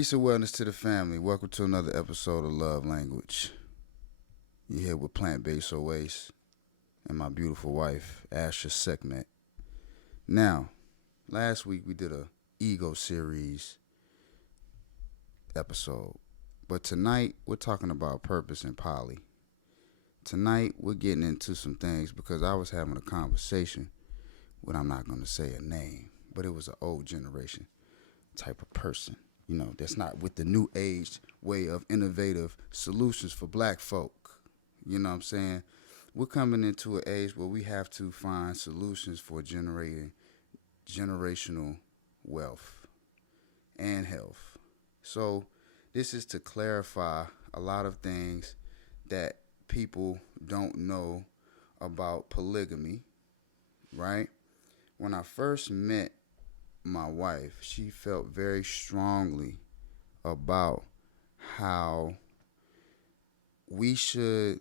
Peace and wellness to the family. Welcome to another episode of Love Language. You're here with Plant-Based Oasis and my beautiful wife, Asha Sekhmet. Now, last week we did a ego series episode, but tonight we're talking about purpose and poly. Tonight we're getting into some things because I was having a conversation with, I'm not going to say a name, but it was an old generation type of person. You know, that's not with the new age way of innovative solutions for black folk. You know what I'm saying? We're coming into an age where we have to find solutions for generating generational wealth and health. So this is to clarify a lot of things that people don't know about polygamy, right? When I first met my wife, she felt very strongly about how we should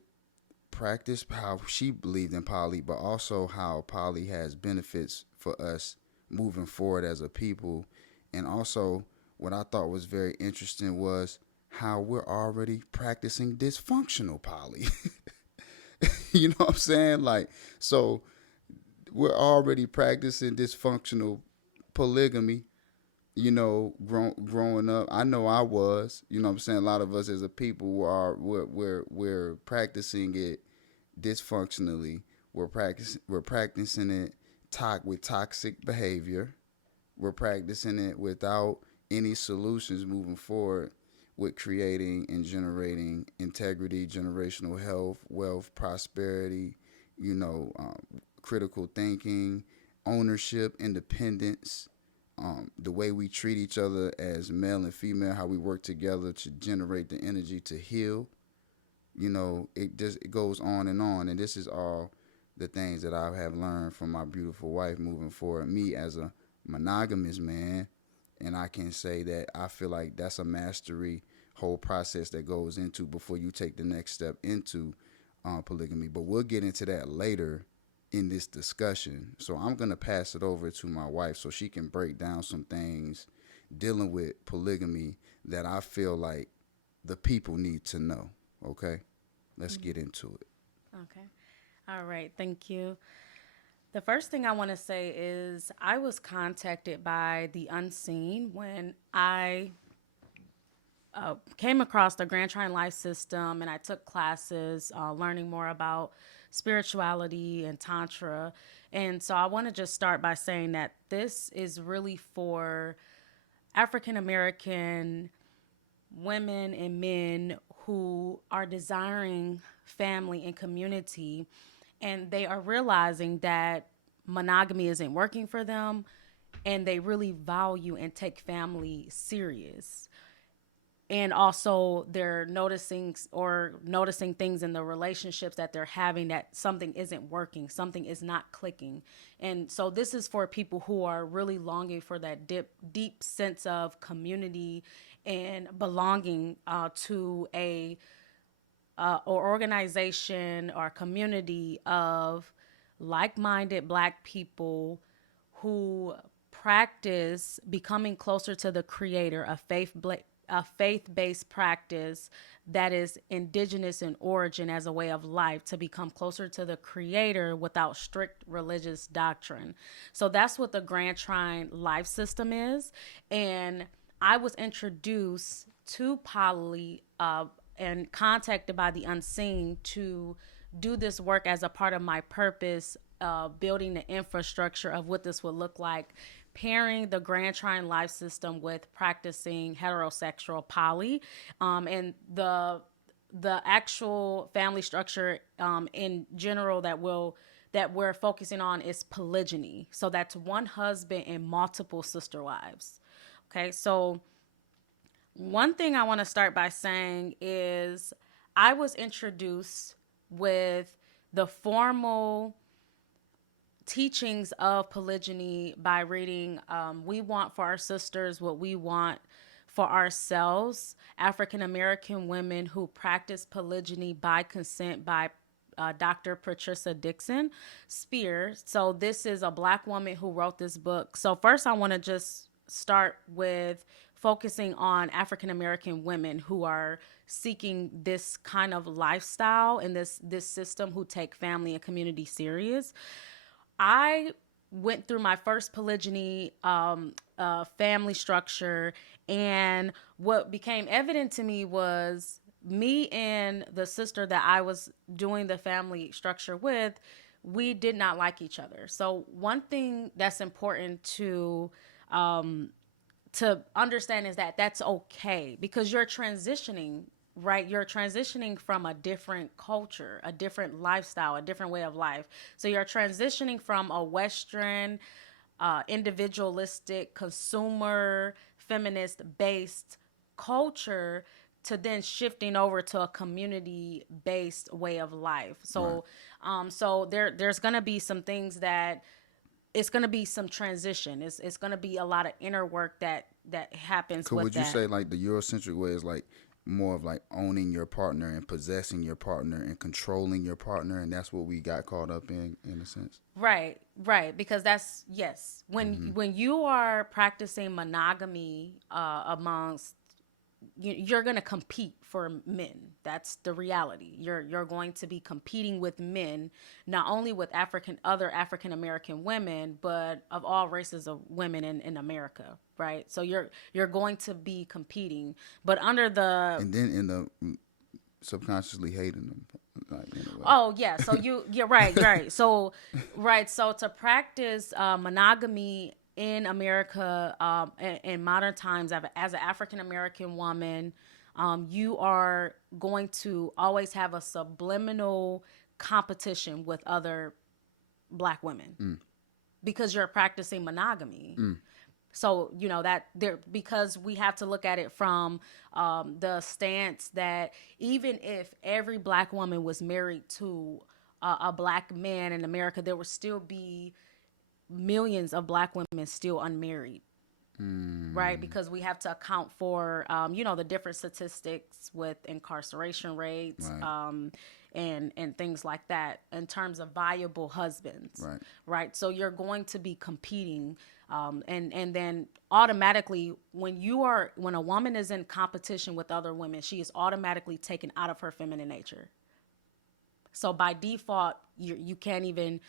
practice, how she believed in poly, but also how poly has benefits for us moving forward as a people. And also, what I thought was very interesting was how we're already practicing dysfunctional poly. You know what I'm saying? Like, so we're already practicing dysfunctional polygamy, growing up. I know I was, you know what I'm saying? A lot of us as a people we're practicing it dysfunctionally. We're practicing it with toxic behavior. We're practicing it without any solutions moving forward with creating and generating integrity, generational health, wealth, prosperity, critical thinking, ownership, independence, the way we treat each other as male and female, how we work together to generate the energy to heal. It goes on, and this is all the things that I have learned from my beautiful wife moving forward. Me as a monogamous man, and I can say that I feel like that's a mastery whole process that goes into before you take the next step into polygamy. But we'll get into that later in this discussion. So I'm going to pass it over to my wife so she can break down some things dealing with polygamy that I feel like the people need to know. Okay? Let's get into it. Okay. All right. Thank you. The first thing I want to say is I was contacted by the Unseen when I came across the Grand Trine Life System and I took classes learning more about spirituality and Tantra. And so I want to just start by saying that this is really for African American women and men who are desiring family and community, and they are realizing that monogamy isn't working for them, and they really value and take family serious. And also they're noticing things in the relationships that they're having, that something isn't working, something is not clicking. And so this is for people who are really longing for that deep sense of community and belonging to a or organization or community of like-minded black people who practice becoming closer to the creator, a faith-based practice that is indigenous in origin as a way of life, to become closer to the creator without strict religious doctrine. So that's what the Grand Trine Life System is. And I was introduced to poly and contacted by the Unseen to do this work as a part of my purpose, building the infrastructure of what this would look like, pairing the Grand Trine Life System with practicing heterosexual poly, and the actual family structure in general that we're focusing on is polygyny. So that's one husband and multiple sister wives. Okay, so one thing I want to start by saying is I was introduced with the formal teachings of polygyny by reading We Want for Our Sisters What We Want for Ourselves, African American Women Who Practice Polygyny by Consent by Dr. Patricia Dixon Spear. So this is a black woman who wrote this book. So first I want to just start with focusing on African American women who are seeking this kind of lifestyle and this system, who take family and community serious. I went through my first polygyny family structure, and what became evident to me was me and the sister that I was doing the family structure with, we did not like each other. So one thing that's important to understand is that that's okay, because you're transitioning, right? You're transitioning from a different culture, a different lifestyle, a different way of life. So you're transitioning from a Western, individualistic, consumer, feminist based culture to then shifting over to a community based way of life. Right. So there's gonna be some things that it's going to be some transition. It's going to be a lot of inner work that happens Could with would you that. say like the Eurocentric way is like more of like owning your partner and possessing your partner and controlling your partner, and that's what we got caught up in a sense. Right, because that's yes. When you are practicing monogamy amongst you're going to compete for men. That's the reality. You're going to be competing with men, not only with other African American women, but of all races of women in America, right? So you're going to be competing, but under the And then in the subconsciously hating them, like in a way. oh yeah, so you're right. So right, so to practice monogamy in America in modern times as an African American woman, you are going to always have a subliminal competition with other black women because you're practicing monogamy. So that there, because we have to look at it from the stance that even if every black woman was married to a black man in America, there would still be millions of black women still unmarried, right? Because we have to account for the different statistics with incarceration rates, Right. And things like that in terms of viable husbands, Right. right? So you're going to be competing, and then automatically when a woman is in competition with other women, she is automatically taken out of her feminine nature. So by default, you can't even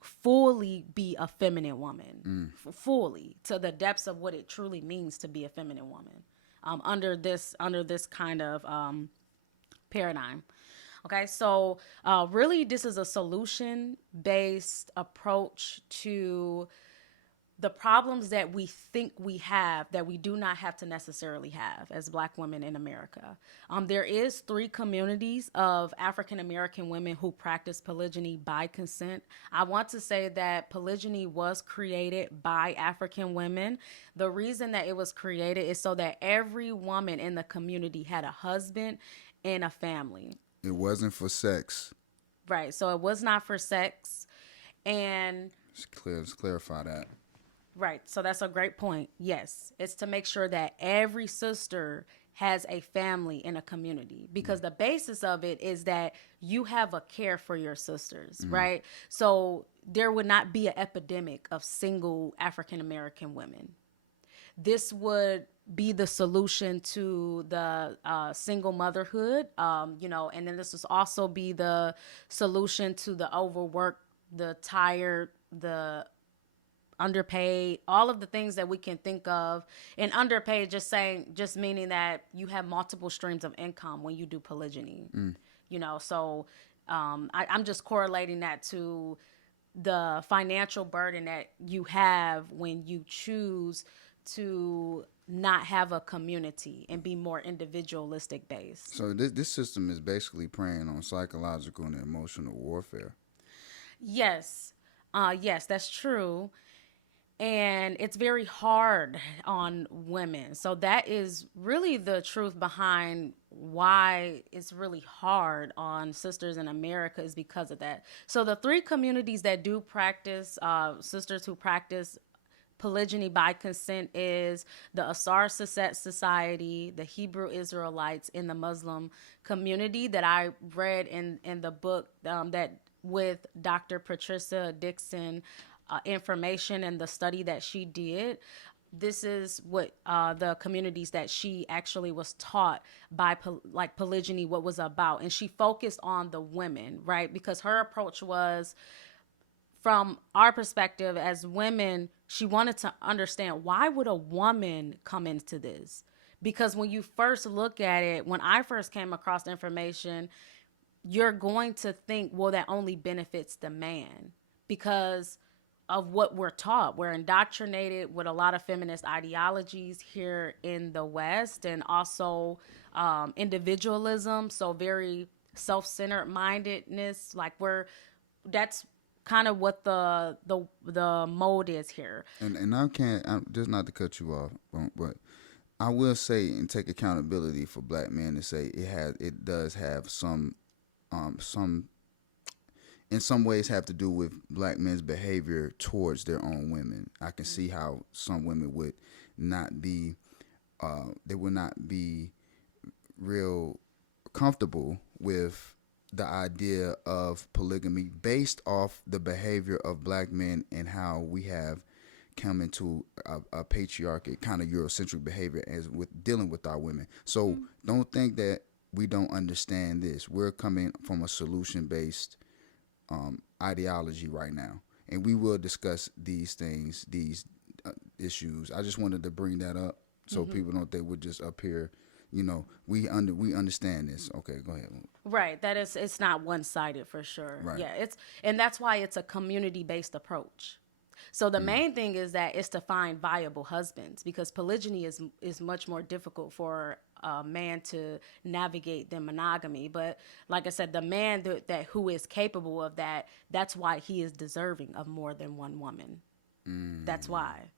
fully be a feminine woman, fully to the depths of what it truly means to be a feminine woman, under this kind of paradigm. Okay, so really, this is a solution based approach to the problems that we think we have that we do not have to necessarily have as black women in America. There is 3 communities of African American women who practice polygyny by consent. I want to say that polygyny was created by African women. The reason that it was created is so that every woman in the community had a husband and a family. It wasn't for sex. Right. So it was not for sex. And Let's clarify that. right. So that's a great point. Yes. It's to make sure that every sister has a family in a community, because the basis of it is that you have a care for your sisters, right? So there would not be an epidemic of single African American women. This would be the solution to the single motherhood, and then this would also be the solution to the overworked, the tired, the underpaid, all of the things that we can think of. And underpaid, just meaning that you have multiple streams of income when you do polygyny. So I'm just correlating that to the financial burden that you have when you choose to not have a community and be more individualistic based. So this system is basically preying on psychological and emotional warfare. Yes. Yes, that's true. And it's very hard on women. So that is really the truth behind why it's really hard on sisters in America, is because of that. So the 3 communities that do practice, sisters who practice polygyny by consent, is the Asar Society, the Hebrew Israelites, and the Muslim community that I read in the book that with Dr. Patricia Dixon, information and the study that she did. this is what the communities that she actually was taught by like polygyny, what was about, and she focused on the women, right? Because her approach was, from our perspective as women, she wanted to understand, why would a woman come into this? Because when you first look at it, when I first came across the information, you're going to think, well, that only benefits the man because of what we're taught. We're indoctrinated with a lot of feminist ideologies here in the West, and also individualism. So very self-centered mindedness. Like that's kind of what the mode is here. And I can't, just not to cut you off, but I will say and take accountability for black men to say it does have some in some ways have to do with black men's behavior towards their own women. I can see how some women would not be they would not be real comfortable with the idea of polygamy based off the behavior of black men and how we have come into a patriarchal kind of Eurocentric behavior as with dealing with our women. So don't think that we don't understand this. We're coming from a solution based ideology right now, and we will discuss these things, these issues. I just wanted to bring that up so people don't think we're just up here. You know, we understand this. Okay, go ahead. Right. That is, it's not one sided for sure. Right. Yeah. And that's why it's a community based approach. So the main thing is that it's to find viable husbands, because polygyny is much more difficult for a man to navigate than monogamy. But like I said, the man that who is capable of that, that's why he is deserving of more than one woman. That's why.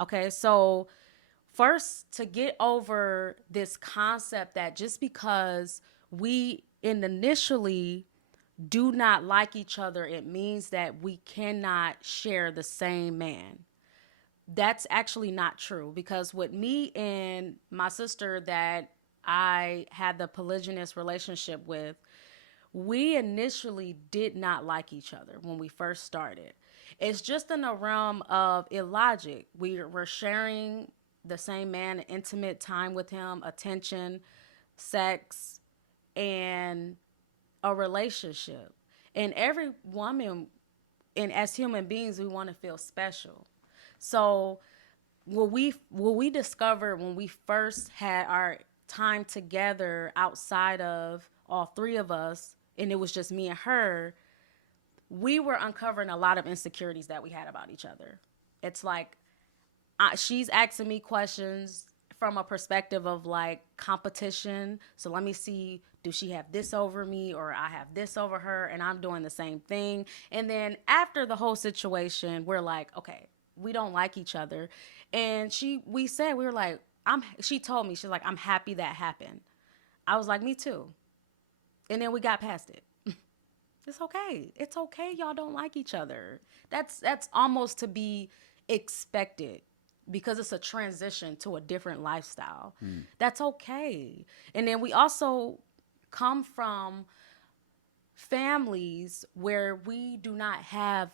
Okay, so first, to get over this concept that just because we initially do not like each other, it means that we cannot share the same man. That's actually not true, because with me and my sister that I had the polygynous relationship with, we initially did not like each other when we first started. It's just in the realm of illogic. We're sharing the same man, intimate time with him, attention, sex, and a relationship. And every woman, and as human beings, we want to feel special. So what we discovered when we first had our time together outside of all three of us, and it was just me and her, we were uncovering a lot of insecurities that we had about each other. It's like, she's asking me questions from a perspective of like competition. So let me see, do she have this over me or I have this over her, and I'm doing the same thing. And then after the whole situation, we're like, okay, we don't like each other. And we were like, she told me, she's like, I'm happy that happened. I was like, me too. And then we got past it. It's okay. It's okay. Y'all don't like each other. That's almost to be expected, because it's a transition to a different lifestyle. That's okay. And then we also come from families where we do not have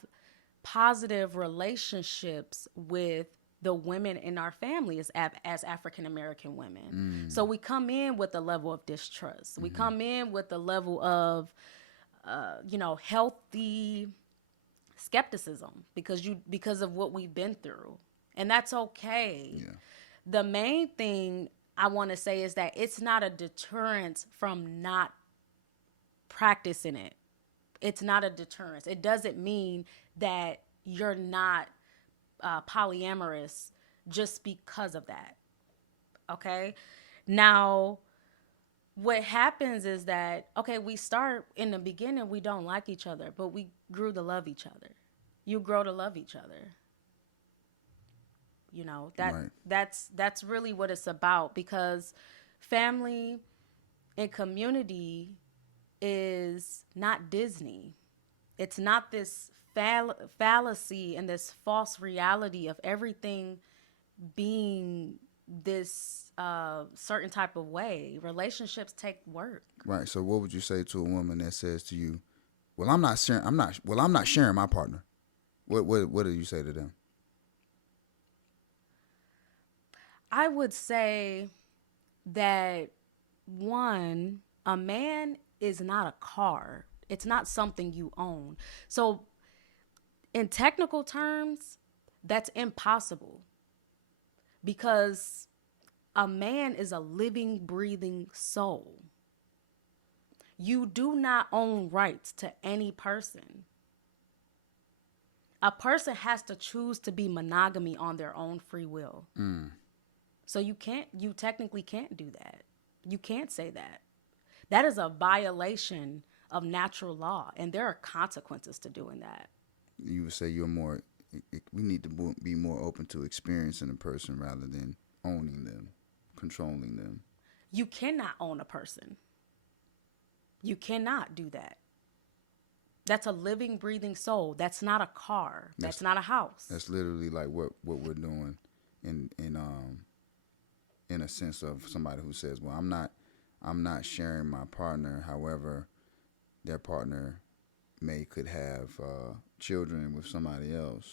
positive relationships with the women in our family as African American women. So we come in with a level of distrust. We come in with a level of healthy skepticism because of what we've been through. And that's okay. Yeah. The main thing I want to say is that it's not a deterrence from not practicing it. It's not a deterrence. It doesn't mean that you're not polyamorous just because of that. Okay? Now, what happens is that, okay, we start in the beginning, we don't like each other, but we grew to love each other. You grow to love each other. You know, Right. that's really what it's about, because family and community is not Disney. It's not this fallacy and this false reality of everything being this certain type of way. Relationships take work. Right. So what would you say to a woman that says to you, "Well, I'm not sharing. I'm not sharing my partner." What do you say to them? I would say that one, a man is not a car. It's not something you own. So, in technical terms, that's impossible because a man is a living, breathing soul. You do not own rights to any person. A person has to choose to be monogamy on their own free will. So you technically can't do that. You can't say that. That is a violation of natural law, and there are consequences to doing that. You would say we need to be more open to experiencing a person rather than owning them, controlling them. You cannot own a person. You cannot do that. That's a living, breathing soul. That's not a car. That's not a house. That's literally like what we're doing in a sense of somebody who says, well, I'm not sharing my partner. However, their partner could have children with somebody else,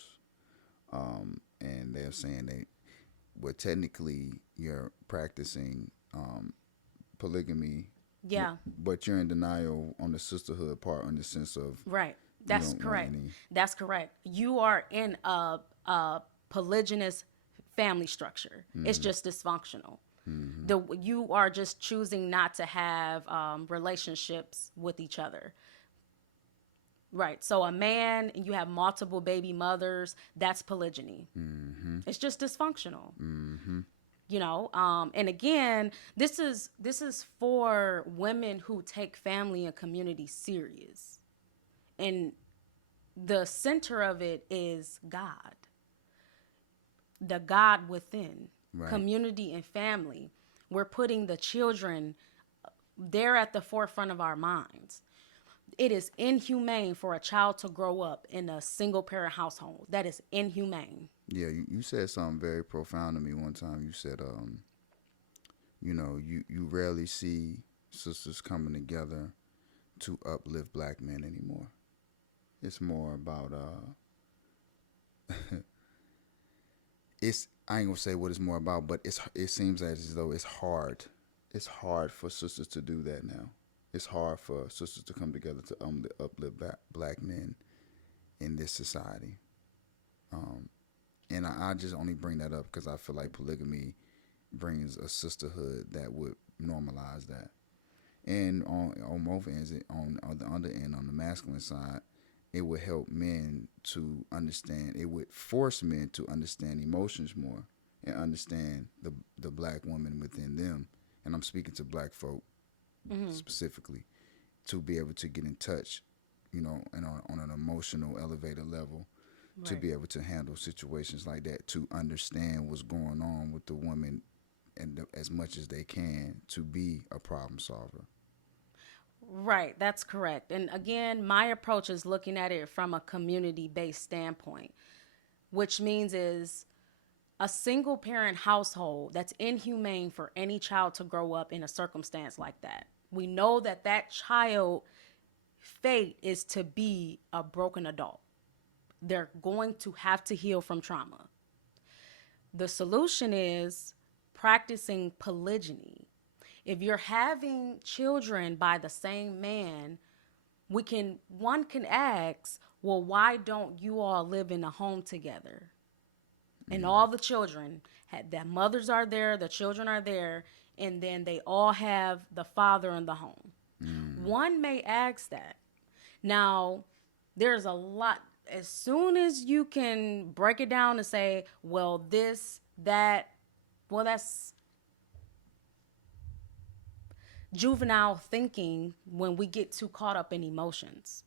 and they're saying well, technically you're practicing polygamy. Yeah. But you're in denial on the sisterhood part, in the sense of Right. That's correct. That's correct. You are in a polygynous family structure. Mm-hmm. It's just dysfunctional. Mm-hmm. You are just choosing not to have relationships with each other. Right. So a man, you have multiple baby mothers, that's polygyny. Mm-hmm. It's just dysfunctional. Mm-hmm. And again, this is for women who take family and community serious. And the center of it is God. The God within. Right. Community and family. We're putting the children, they're at the forefront of our minds. It is inhumane for a child to grow up in a single parent household. That is inhumane. Yeah, you said something very profound to me one time. You said, you rarely see sisters coming together to uplift black men anymore. It's more about I ain't gonna say what it's more about, but it seems as though it's hard. It's hard for sisters to do that now. It's hard for sisters to come together to uplift black men in this society. And I just only bring that up because I feel like polygamy brings a sisterhood that would normalize that. And on both ends, on the under end, on the masculine side, it would help men to understand. It would force men to understand emotions more and understand the black woman within them. And I'm speaking to black folk specifically, to be able to get in touch, and on an emotional elevated level. Right. To be able to handle situations like that, to understand what's going on with the woman, and as much as they can, to be a problem solver. Right, that's correct. And again, my approach is looking at it from a community-based standpoint, which means is a single parent household, that's inhumane for any child to grow up in a circumstance like that. We know that child fate is to be a broken adult. They're going to have to heal from trauma. The solution is practicing polygyny. If you're having children by the same man, one can ask, well, why don't you all live in a home together? And all the children, their mothers are there, the children are there, and then they all have the father in the home. One may ask that. Now, there's a lot. As soon as you can break it down and say, well, that's juvenile thinking when we get too caught up in emotions.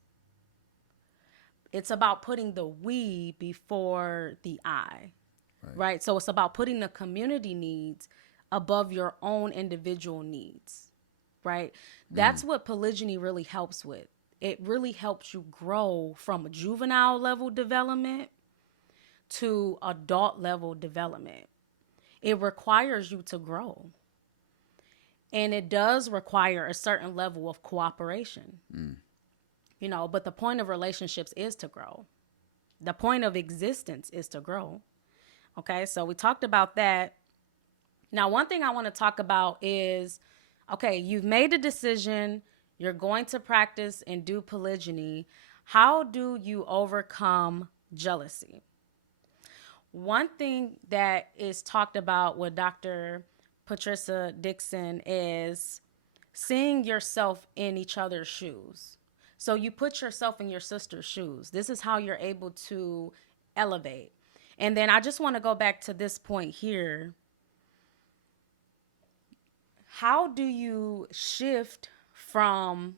It's about putting the we before the I, right? So it's about putting the community needs above your own individual needs, right? That's what polygyny really helps with. It really helps you grow from a juvenile level development to adult level development. It requires you to grow. And it does require a certain level of cooperation. But the point of relationships is to grow. The point of existence is to grow. Okay, so we talked about that. Now, one thing I want to talk about is, okay, you've made a decision, you're going to practice and do polygyny. How do you overcome jealousy? One thing that is talked about with Dr. Patricia Dixon is seeing yourself in each other's shoes. So you put yourself in your sister's shoes. This is how you're able to elevate. And then I just want to go back to this point here. How do you shift from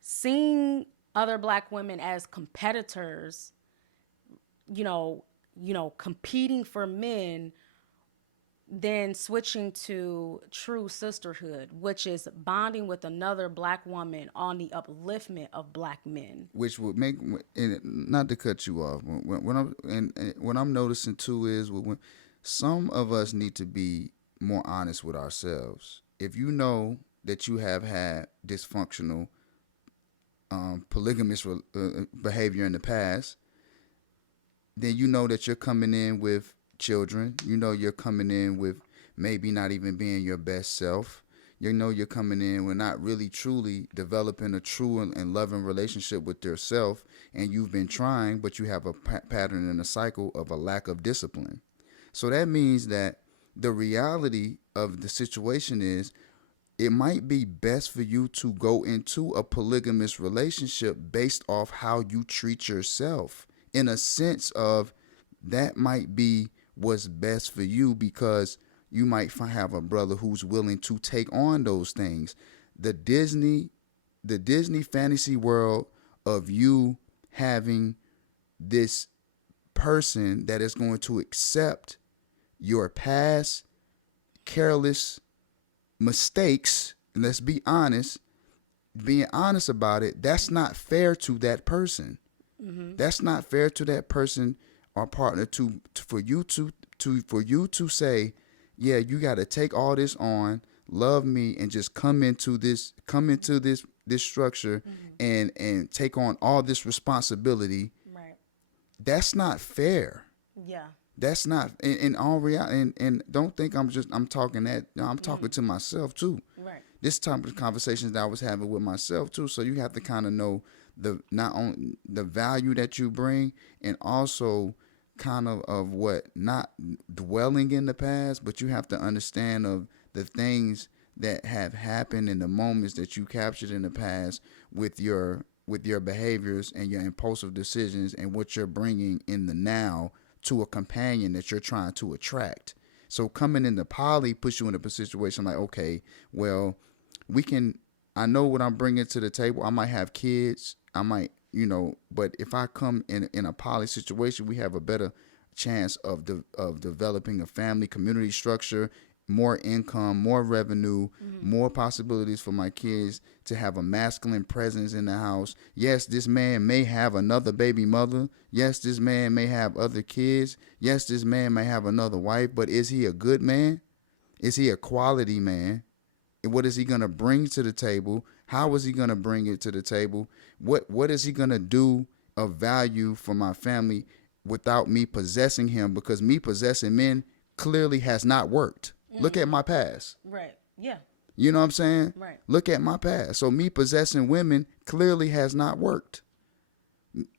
seeing other black women as competitors, competing for men, then switching to true sisterhood, which is bonding with another black woman on the upliftment of black men? Which would make, and not to cut you off, and what I'm noticing too is when some of us need to be more honest with ourselves. If you know that you have had dysfunctional polygamous behavior in the past, then you know that you're coming in with children. You know you're coming in with maybe not even being your best self. You know you're coming in with not really truly developing a true and loving relationship with yourself, and you've been trying, but you have a pattern and a cycle of a lack of discipline. So that means that the reality of the situation is it might be best for you to go into a polygamous relationship based off how you treat yourself, in a sense of that might be what's best for you, because you might have a brother who's willing to take on those things. The Disney fantasy world of you having this person that is going to accept your past careless mistakes, and let's be honest, being honest about it, that's not fair to that person. That's not fair to that person or partner for you to say, yeah, you got to take all this on, love me, and just come into this structure and take on all this responsibility. Right. That's not fair. Yeah. That's not in all reality. And don't think I'm talking that. I'm talking to myself too. Right. This type of conversations that I was having with myself too. So you have to kind of know not only the value that you bring, and also kind of what, not dwelling in the past, but you have to understand of the things that have happened in the moments that you captured in the past with your behaviors and your impulsive decisions, and what you're bringing in the now to a companion that you're trying to attract. So coming into poly puts you in a situation like, okay, well, I know what I'm bringing to the table. I might have kids. I might, but if I come in a poly situation, we have a better chance of developing a family community structure, more income, more revenue, more possibilities for my kids to have a masculine presence in the house. Yes, this man may have another baby mother. Yes, this man may have other kids. Yes, this man may have another wife, but is he a good man? Is he a quality man? What is he going to bring to the table? How is he going to bring it to the table? What is he going to do of value for my family without me possessing him? Because me possessing men clearly has not worked. Look at my past. Right. Yeah. You know what I'm saying? Right. Look at my past. So me possessing women clearly has not worked.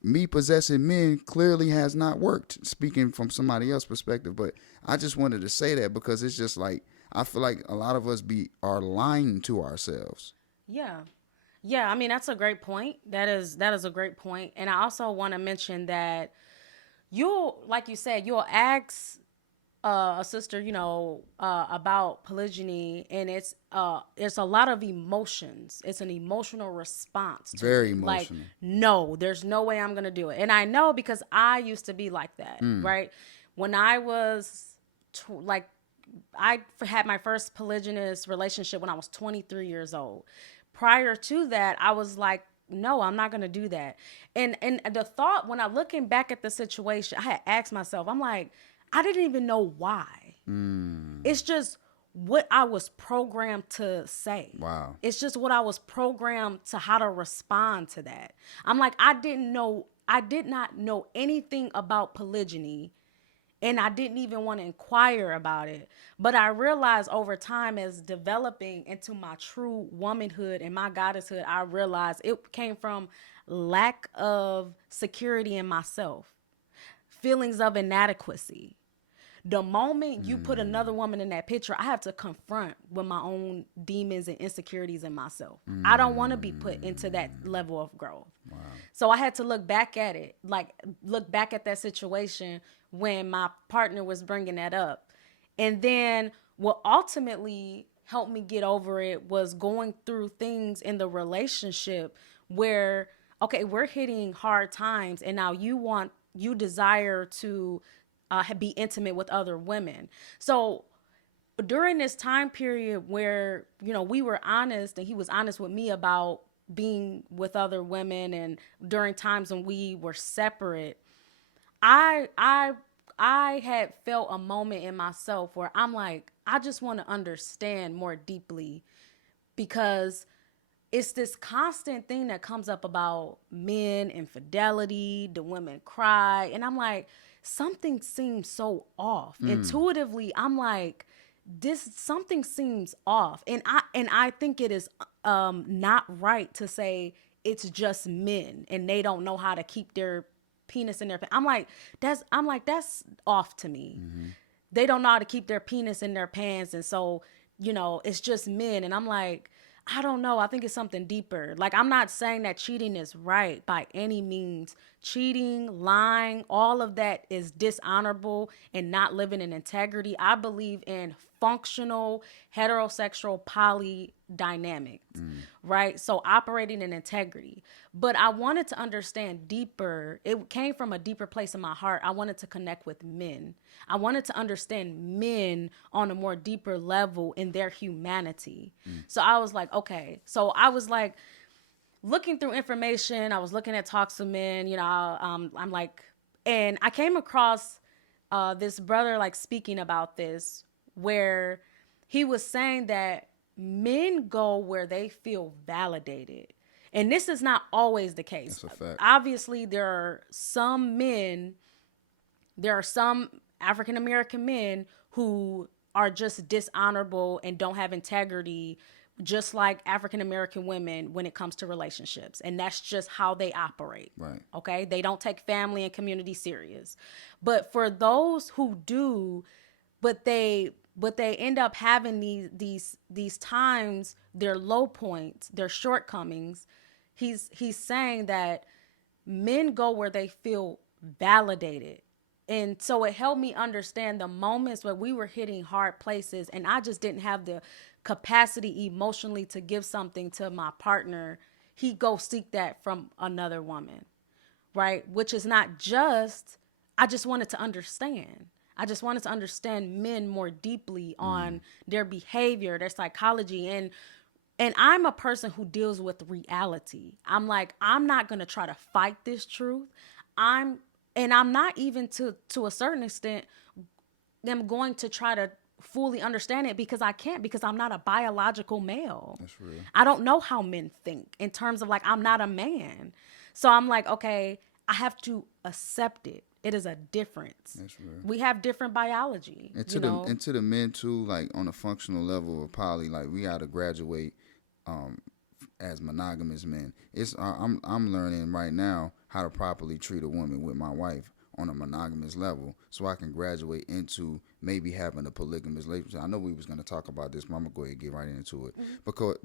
Me possessing men clearly has not worked, speaking from somebody else's perspective. But I just wanted to say that because it's just like, I feel like a lot of us are lying to ourselves. Yeah. Yeah, I mean that's a great point. That is a great point. And I also want to mention that like you said, you'll ask a sister, about polygyny, and it's a lot of emotions. It's an emotional response to Very it. Like, emotional. no, there's no way I'm gonna do it. And I know because I used to be like that, right? When I was I had my first polygynous relationship when I was 23 years old. Prior to that, I was like, no, I'm not going to do that. And the thought, when I'm looking back at the situation, I had asked myself, I'm like, I didn't even know why. It's just what I was programmed to say. Wow. It's just what I was programmed to how to respond to that. I'm like, I did not know anything about polygyny and I didn't even want to inquire about it. But I realized over time, as developing into my true womanhood and my goddesshood, I realized it came from lack of security in myself, feelings of inadequacy. The moment you put another woman in that picture, I have to confront with my own demons and insecurities in myself. I don't want to be put into that level of growth. So I had to look back at it, like look back at that situation when my partner was bringing that up. And then what ultimately helped me get over it was going through things in the relationship where, okay, we're hitting hard times, and now you desire to be intimate with other women. So during this time period where, we were honest and he was honest with me about being with other women, and during times when we were separate, I I I had felt a moment in myself where I'm like, I just want to understand more deeply, because it's this constant thing that comes up about men, infidelity, the women cry. And I'm like, something seems so off. Intuitively, I'm like, this something seems off. And I think it is not right to say it's just men and they don't know how to keep their penis in their that's off to me. They don't know how to keep their penis in their pants, and so it's just men. And I'm like, I don't know. I think it's something deeper. Like, I'm not saying that cheating is right by any means. Cheating, lying, all of that is dishonorable and not living in integrity. I believe in functional heterosexual poly dynamics, right? So operating in integrity. But I wanted to understand deeper. It came from a deeper place in my heart. I wanted to connect with men. I wanted to understand men on a more deeper level in their humanity. So I was like, okay. So I was like looking through information. I was looking at talks with men, I'm like, and I came across this brother like speaking about this, where he was saying that men go where they feel validated. And this is not always the case. That's a fact. Obviously, there are some African American men who are just dishonorable and don't have integrity, just like African American women when it comes to relationships. And that's just how they operate. Right. Okay? They don't take family and community serious. But for those who do, but they end up having these times, their low points, their shortcomings. He's saying that men go where they feel validated. And so it helped me understand the moments where we were hitting hard places and I just didn't have the capacity emotionally to give something to my partner. He go seek that from another woman, right? Which is not just, I just wanted to understand. I just wanted to understand men more deeply on their behavior, their psychology. And I'm a person who deals with reality. I'm like, I'm not going to try to fight this truth. I'm not even to a certain extent, I'm going to try to fully understand it, because I can't, because I'm not a biological male. That's real. I don't know how men think in terms of like, I'm not a man. So I'm like, okay, I have to accept it. It is a difference. That's real. We have different biology. And to the men too, like on a functional level of poly, like we gotta graduate as monogamous men. I'm learning right now how to properly treat a woman with my wife on a monogamous level, so I can graduate into maybe having a polygamous relationship. I know we was gonna talk about this, but I'm gonna go ahead and get right into it.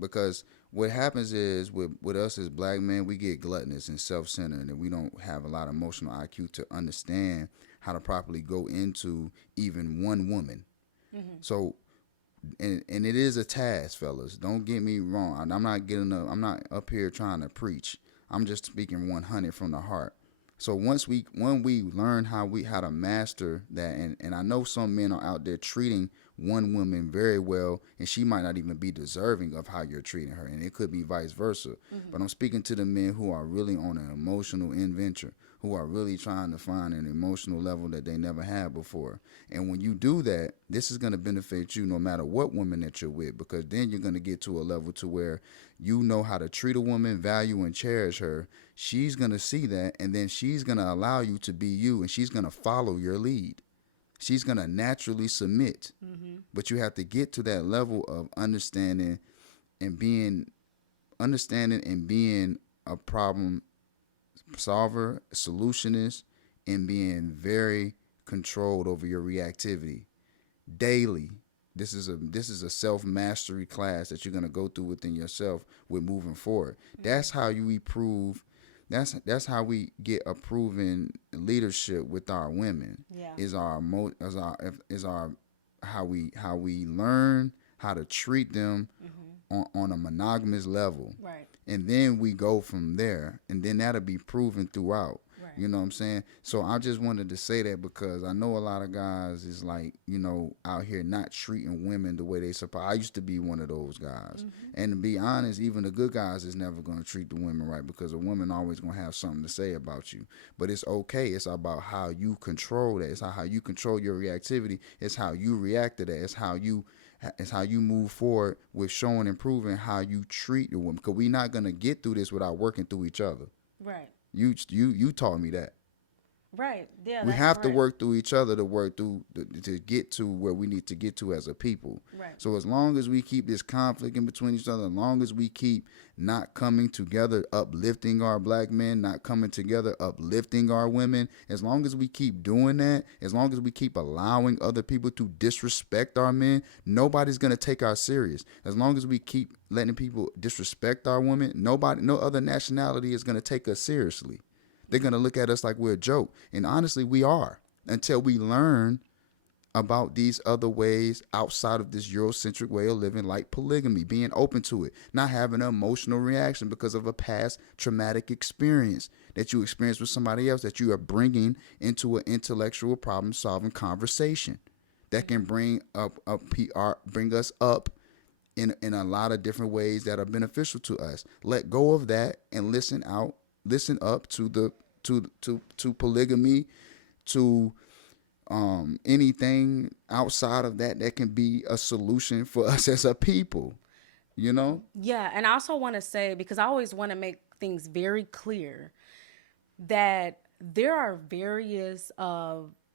Because what happens is with us as black men, we get gluttonous and self-centered, and we don't have a lot of emotional IQ to understand how to properly go into even one woman. So and it is a task, fellas. Don't get me wrong. I'm not up here trying to preach. I'm just speaking 100 from the heart. So when we learn how to master that, and I know some men are out there treating one woman very well, and she might not even be deserving of how you're treating her, and it could be vice versa. But I'm speaking to the men who are really on an emotional adventure, who are really trying to find an emotional level that they never had before. And when you do that, this is going to benefit you no matter what woman that you're with, because then you're going to get to a level to where you know how to treat a woman, value and cherish her. She's going to see that, and then she's going to allow you to be you, and she's going to follow your lead. She's going to naturally submit. But you have to get to that level of and being understanding and being a problem solver, solutionist, and being very controlled over your reactivity daily. This is a self mastery class that you're gonna go through within yourself with moving forward. That's how you improve. That's how we get a proven leadership with our women. Yeah. Is our how we learn how to treat them on a monogamous level. Right. And then we go from there, and then that'll be proven throughout. Right. You know what I'm saying? So I just wanted to say that because I know a lot of guys is like, out here not treating women the way they supposed. I used to be one of those guys. And to be honest, even the good guys is never going to treat the women right because a woman always going to have something to say about you. But it's okay. It's about how you control that. It's how you control your reactivity. It's how you react to that. It's how you move forward with showing and proving how you treat the woman. Because we're not going to get through this without working through each other. Right. You taught me that. Right. Yeah. We have to work through each other to get to where we need to get to as a people. Right. So as long as we keep this conflict in between each other, as long as we keep not coming together, uplifting our black men, not coming together, uplifting our women, as long as we keep doing that, as long as we keep allowing other people to disrespect our men, nobody's going to take us serious. As long as we keep letting people disrespect our women, no other nationality is going to take us seriously. They're going to look at us like we're a joke. And honestly, we are, until we learn about these other ways outside of this Eurocentric way of living, like polygamy, being open to it, not having an emotional reaction because of a past traumatic experience that you experienced with somebody else that you are bringing into an intellectual problem-solving conversation that can bring us up in a lot of different ways that are beneficial to us. Let go of that and listen up to polygamy, to anything outside of that can be a solution for us as a people, Yeah, and I also want to say, because I always want to make things very clear, that there are various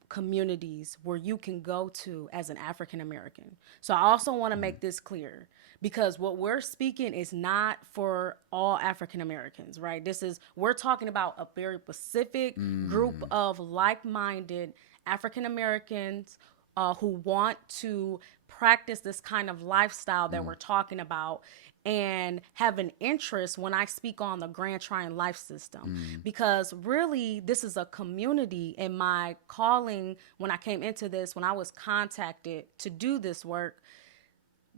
communities where you can go to as an African American. So I also want to make this clear, because what we're speaking is not for all African Americans, right? We're talking about a very specific group of like-minded African Americans who want to practice this kind of lifestyle that we're talking about and have an interest when I speak on the Grand Trine life system. Because really, this is a community. In my calling, when I came into this, when I was contacted to do this work,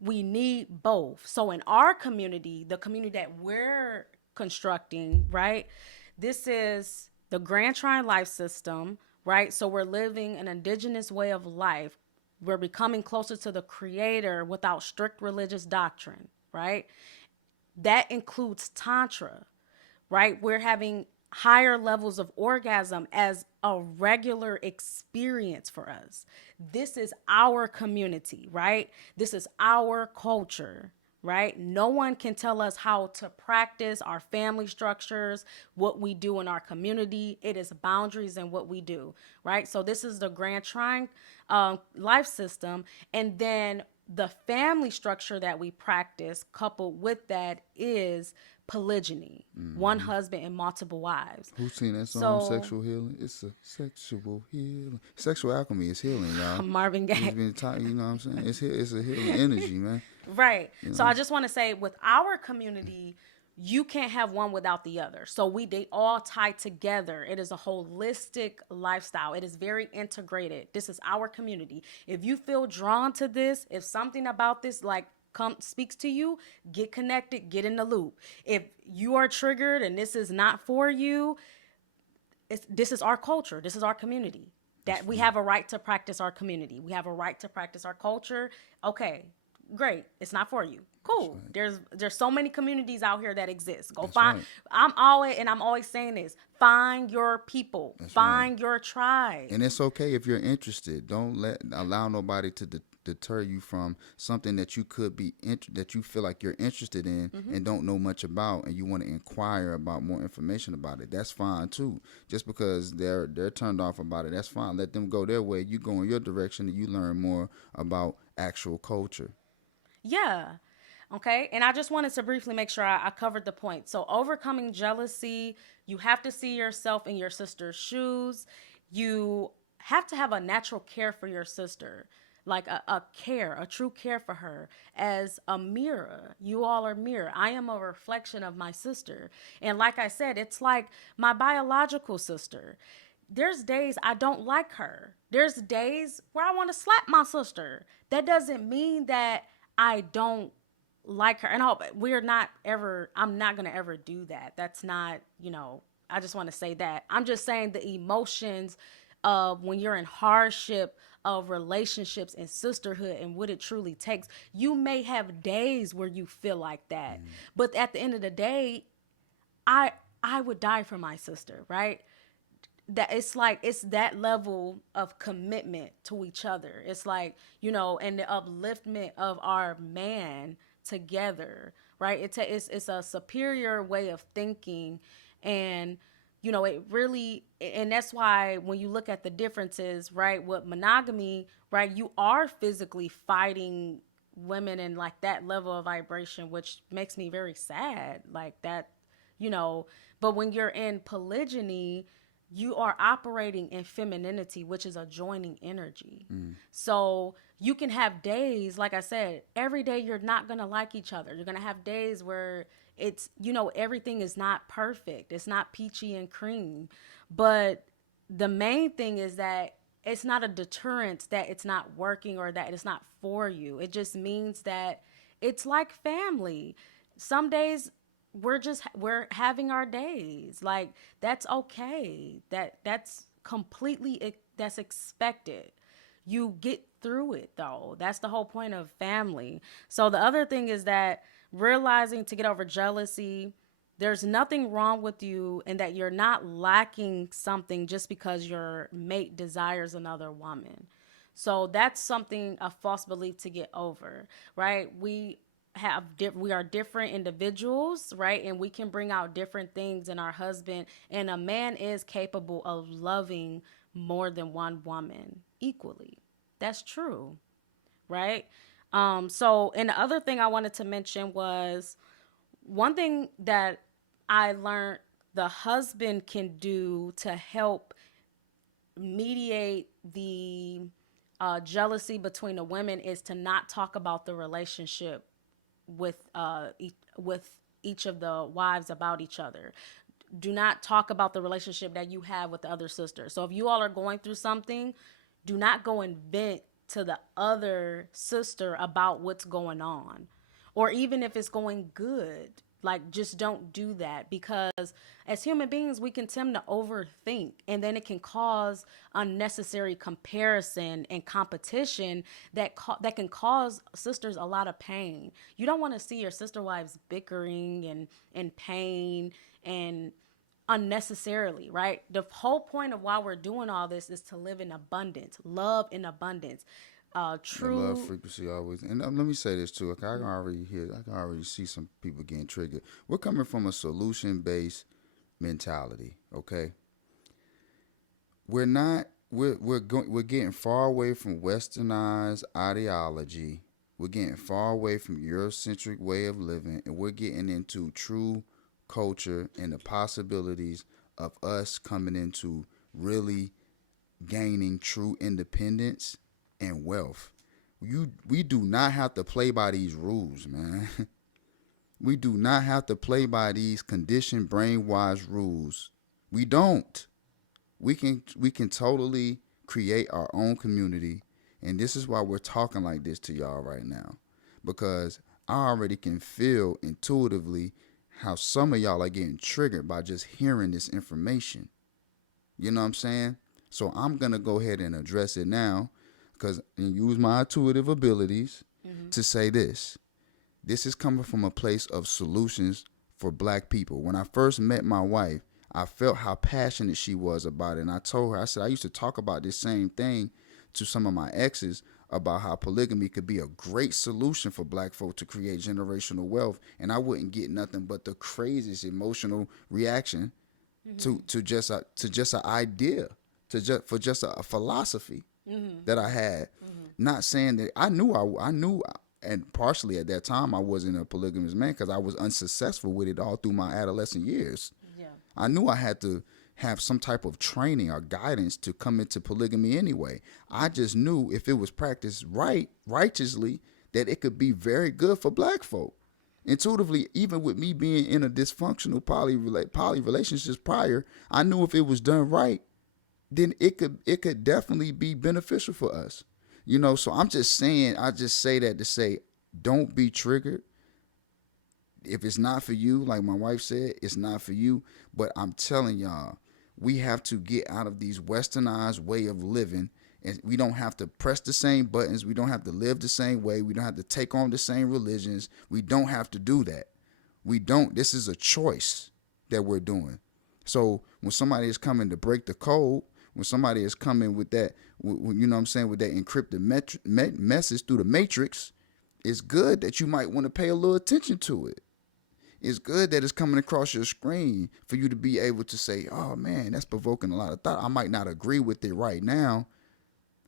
we need both. So in our community, the community that we're constructing, right, this is the Grand Trine life system, right? So we're living an indigenous way of life. We're becoming closer to the Creator without strict religious doctrine, right? That includes Tantra, right? We're having higher levels of orgasm as a regular experience for us. This is our community, right? This is our culture, right? No one can tell us how to practice our family structures, what we do in our community. It is boundaries in what we do, right? So this is the Grand Trine life system. And then the family structure that we practice coupled with that is polygyny, one husband and multiple wives. Who's seen that song, Sexual Healing? It's a sexual healing. Sexual alchemy is healing, y'all. Marvin Gaye. You know what I'm saying? It's a healing energy, man. Right. So I just want to say, with our community, you can't have one without the other. So they all tie together. It is a holistic lifestyle. It is very integrated. This is our community. If you feel drawn to this, if something about this speaks to you, get connected, get in the loop. If you are triggered and this is not for you, this is our culture. This is our community. That we have a right to practice our community. We have a right to practice our culture. Okay, great. It's not for you. Cool. Right. There's so many communities out here that exist. Go find. Right. I'm always saying this. Find your people. Find your tribe. And it's okay if you're interested. Don't allow nobody to deter you from something that you could be that you feel like you're interested in Mm-hmm. and don't know much about, and you want to inquire about more information about it. That's fine too. Just because they're turned off about it, that's fine. Let them go their way. You go in your direction, and you learn more about actual culture. Yeah. Okay. And I just wanted to briefly make sure I covered the point. So, overcoming jealousy, you have to see yourself in your sister's shoes. You have to have a natural care for your sister, like a true care for her as a mirror. You all are mirror. I am a reflection of my sister. And like I said, it's like my biological sister. There's days I don't like her. There's days where I want to slap my sister. That doesn't mean that I don't like her. And I hope we're not ever, I'm not going to ever do that. That's not, I just want to say that. I'm just saying the emotions of when you're in hardship of relationships and sisterhood and what it truly takes. You may have days where you feel like that. But at the end of the day, I I would die for my sister, right? That it's like it's that level of commitment to each other. It's like, and the upliftment of our man together, right? It's a superior way of thinking. And it really, and that's why when you look at the differences, right, with monogamy, right, you are physically fighting women in like that level of vibration, which makes me very sad, like that, you know but when you're in polygyny, you are operating in femininity, which is a joining energy. So you can have days, like I said, every day you're not going to like each other. You're going to have days where it's, everything is not perfect. It's not peachy and cream. But the main thing is that it's not a deterrence that it's not working or that it's not for you. It just means that it's like family. Some days we're having our days. Like that's okay. That's completely that's expected. You get through it though. That's the whole point of family. So the other thing is that realizing to get over jealousy, there's nothing wrong with you and that you're not lacking something just because your mate desires another woman. So that's something, a false belief to get over, right? We are different individuals, right? And we can bring out different things in our husband, and a man is capable of loving more than one woman equally. That's true, right? And the other thing I wanted to mention was one thing that I learned the husband can do to help mediate the jealousy between the women is to not talk about the relationship with each of the wives about each other. Do not talk about the relationship that you have with the other sister. So if you all are going through something, do not go and vent to the other sister about what's going on. Or even if it's going good, like just don't do that, because as human beings we can tend to overthink, and then it can cause unnecessary comparison and competition that can cause sisters a lot of pain. You don't want to see your sister wives bickering and in pain and unnecessarily, right? The whole point of why we're doing all this is to live in abundance, love in abundance. The love True. frequency always, and let me say this too. Okay, I can already see some people getting triggered. We're coming from a solution based mentality. Okay, we're not. We're getting far away from westernized ideology. We're getting far away from Eurocentric way of living, and we're getting into true culture and the possibilities of us coming into really gaining true independence and wealth. We do not have to play by these rules, man. We do not have to play by these conditioned brainwashed rules. We don't. We can totally create our own community, and this is why we're talking like this to y'all right now, because I already can feel intuitively how some of y'all are getting triggered by just hearing this information. You know what I'm saying? So I'm gonna go ahead and address it now, because and use my intuitive abilities Mm-hmm. to say this. This is coming from a place of solutions for black people. When I first met my wife, I felt how passionate she was about it. And I told her, I said, I used to talk about this same thing to some of my exes about how polygamy could be a great solution for black folk to create generational wealth, and I wouldn't get nothing but the craziest emotional reaction Mm-hmm. to just an idea, for just a philosophy Mm-hmm. that I had. Mm-hmm. Not saying that I knew, and partially at that time I wasn't a polygamous man because I was unsuccessful with it all through my adolescent years. Yeah. I knew I had to have some type of training or guidance to come into polygamy anyway. I Mm-hmm. just knew if it was practiced righteously, that it could be very good for black folk. Intuitively, even with me being in a dysfunctional poly relationships prior, I knew if it was done right, then it could definitely be beneficial for us. So I'm just saying, I just say that to say, don't be triggered if it's not for you. Like my wife said, it's not for you. But I'm telling y'all, we have to get out of these westernized way of living, and we don't have to press the same buttons. We don't have to live the same way. We don't have to take on the same religions. We don't have to do that. We don't. This is a choice that we're doing. So when somebody is coming to break the code, when somebody is coming with that, you know what I'm saying, with that encrypted message through the matrix, it's good that you might want to pay a little attention to it. It's good that it's coming across your screen for you to be able to say, oh man, that's provoking a lot of thought. I might not agree with it right now,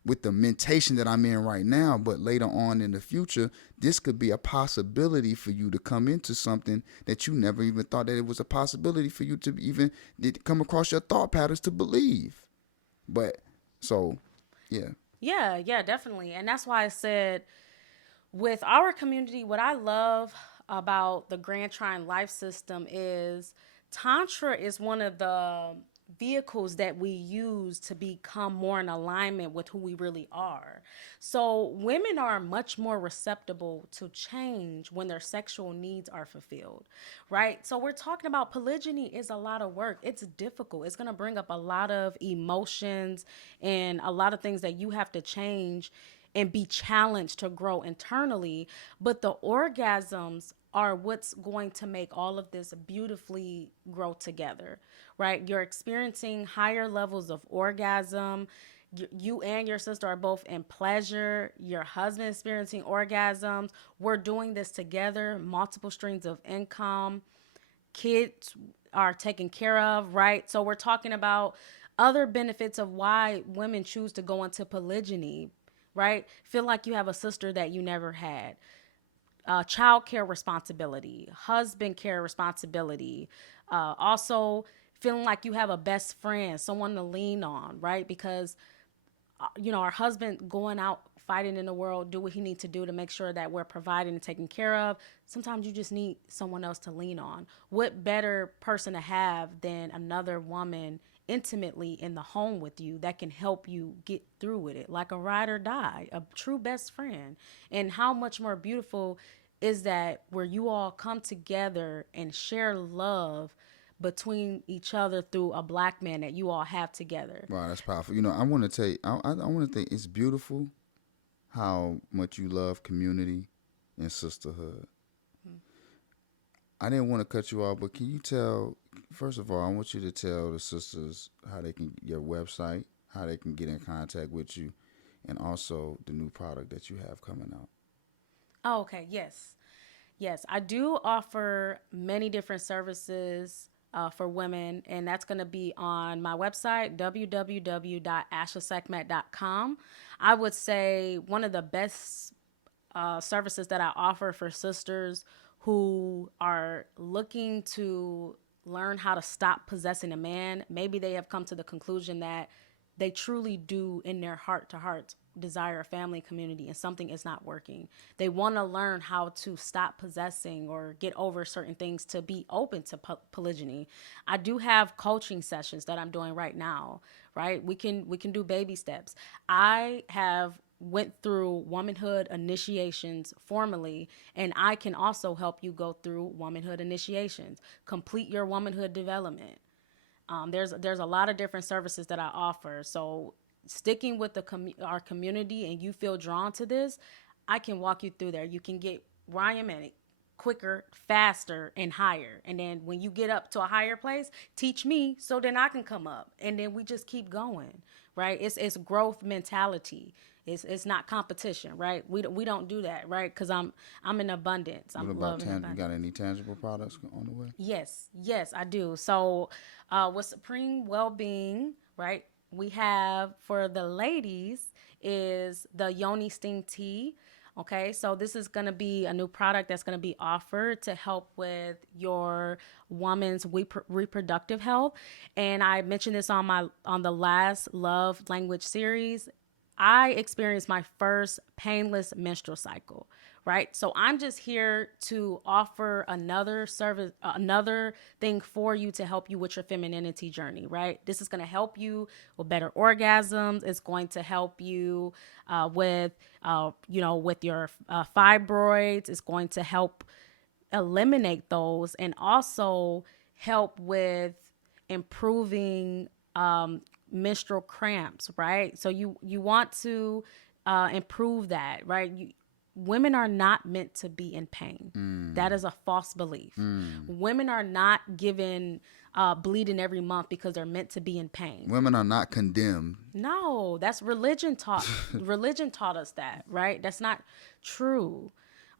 with the mentation that I'm in right now, but later on in the future, this could be a possibility for you to come into something that you never even thought that it was a possibility for you to even come across your thought patterns to believe. But so, yeah. Yeah, yeah, definitely. And that's why I said with our community, what I love about the Grand Trine Life System is Tantra is one of the vehicles that we use to become more in alignment with who we really are. So women are much more receptible to change when their sexual needs are fulfilled, right? So we're talking about polygyny is a lot of work. It's difficult. It's going to bring up a lot of emotions and a lot of things that you have to change and be challenged to grow internally. But the orgasms are what's going to make all of this beautifully grow together, right? You're experiencing higher levels of orgasm. You and your sister are both in pleasure. Your husband experiencing orgasms. We're doing this together, multiple streams of income. Kids are taken care of, right? So we're talking about other benefits of why women choose to go into polygyny, right? Feel like you have a sister that you never had. Child care responsibility, husband care responsibility. Also, feeling like you have a best friend, someone to lean on, right? Because our husband going out fighting in the world, do what he needs to do to make sure that we're providing and taken care of. Sometimes you just need someone else to lean on. What better person to have than another woman intimately in the home with you that can help you get through with it, like a ride or die, a true best friend. And how much more beautiful is that where you all come together and share love between each other through a black man that you all have together. Wow, that's powerful. I want to tell you, I want to think it's beautiful how much you love community and sisterhood. I didn't want to cut you off, but can you tell, first of all, I want you to tell the sisters how they can, your website, how they can get in contact with you, and also the new product that you have coming out. Oh, okay. Yes. Yes. I do offer many different services for women, and that's going to be on my website, www.ashlasekmet.com. I would say one of the best services that I offer for sisters who are looking to learn how to stop possessing a man. Maybe they have come to the conclusion that they truly do in their heart to heart desire a family community and something is not working. They want to learn how to stop possessing or get over certain things to be open to polygyny. I do have coaching sessions that I'm doing right now, right? We can do baby steps. I have went through womanhood initiations formally, and I can also help you go through womanhood initiations, complete your womanhood development. There's a lot of different services that I offer. So sticking with our community and you feel drawn to this, I can walk you through there. You can get where I am at it quicker, faster, and higher. And then when you get up to a higher place, teach me so then I can come up. And then we just keep going, right? It's growth mentality. It's not competition, right? We don't do that, right? Because I'm in abundance. What I'm about love in you abundance. got any tangible products on the way? Yes, I do. So, with Supreme Wellbeing, right? We have for the ladies is the Yoni Sting Tea. Okay, so this is going to be a new product that's going to be offered to help with your woman's reproductive health. And I mentioned this on the last love language series. I experienced my first painless menstrual cycle, right? So I'm just here to offer another service, another thing for you to help you with your femininity journey, right? This is going to help you with better orgasms. It's going to help you with your fibroids. It's going to help eliminate those and also help with improving menstrual cramps, right? So you want to improve that, right? Women are not meant to be in pain. That is a false belief. Women are not given bleeding every month because they're meant to be in pain. Women are not condemned. No, that's religion taught. Religion taught us that, right? That's not true.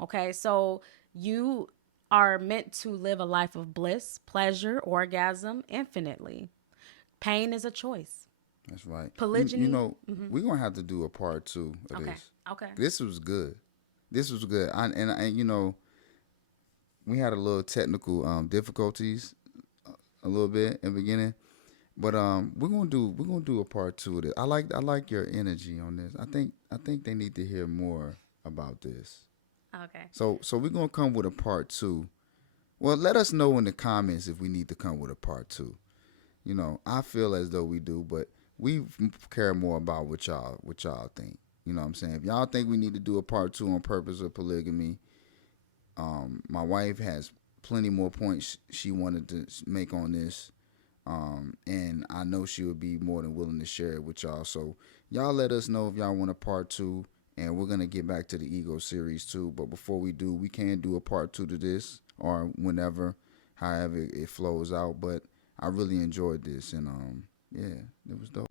Okay, so you are meant to live a life of bliss, pleasure, orgasm infinitely. Pain is a choice. That's right. You Polygyny. know, we're gonna have to do a part two of Okay. this. Okay. This was good. This was good. And you know, we had a little technical difficulties a little bit in the beginning, but we're gonna do a part two of this. I like your energy on this. I think they need to hear more about this. Okay. So we're gonna come with a part two. Well, let us know in the comments if we need to come with a part two. You know, I feel as though we do, but we care more about what y'all think. You know what I'm saying? If y'all think we need to do a part two on purpose of polygamy, my wife has plenty more points she wanted to make on this. And I know she would be more than willing to share it with y'all. So y'all let us know if y'all want a part two, and we're gonna get back to the ego series too. But before we do, we can do a part two to this or whenever, however it flows out. But I really enjoyed this, and yeah, it was dope.